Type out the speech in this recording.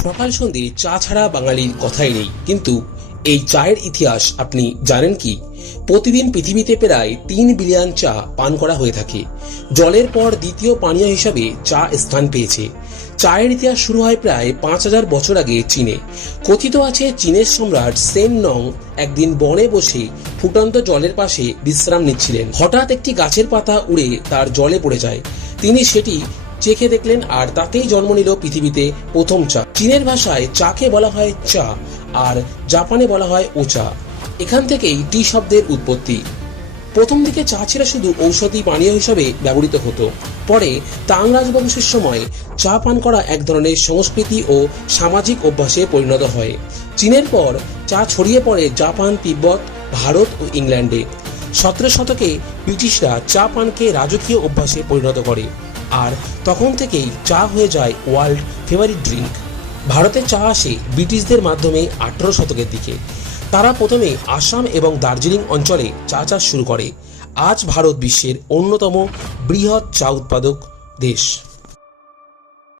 সকাল সন্ধে চা ছাড়া বাঙালির কথাই নেই। কিন্তু এই চায়ের ইতিহাস আপনি জানেন কি? প্রতিদিন পৃথিবীতে প্রায় 3 বিলিয়ন চা পান করা হয়ে থাকে। জলের পর দ্বিতীয় পানীয় হিসাবে চা স্থান পেয়েছে। চায়ের ইতিহাস শুরু হয় প্রায় 5,000 বছর আগে চীনে। কথিত আছে চীনের সম্রাট সেন নং একদিন বনে বসে ফুটন্ত জলের পাশে বিশ্রাম নিচ্ছিলেন। হঠাৎ একটি গাছের পাতা উড়ে তার জলে পড়ে যায়। তিনি সেটি চেখে দেখলেন আর তাতেই জন্ম নিল পৃথিবীতে প্রথম চা। চীনের ভাষায় চাকে বলা হয় চা, আর জাপানে বলা হয় ওচা। এখান থেকেই টি শব্দের উৎপত্তি। প্রথম দিকে চা ছিল শুধু ঔষধি পানীয় হিসেবে ব্যবহৃত হতো। পরে তাং রাজবংশের সময় চা পান করা এক ধরনের সংস্কৃতি ও সামাজিক অভ্যাসে পরিণত হয়। চীনের পর চা ছড়িয়ে পড়ে জাপান, তিব্বত, ভারত ও ইংল্যান্ডে। 17 শতকে ব্রিটিশরা চা পানকে রাজকীয় অভ্যাসে পরিণত করে, আর তখন থেকেই চা হয়ে যায় ওয়ার্ল্ড ফেভারিট ড্রিঙ্ক। ভারতে চা আসে ব্রিটিশদের মাধ্যমে 18 শতকের দিকে। তারা প্রথমে আসাম এবং দার্জিলিং অঞ্চলে চা চাষ শুরু করে। আজ ভারত বিশ্বের অন্যতম বৃহৎ চা উৎপাদক দেশ।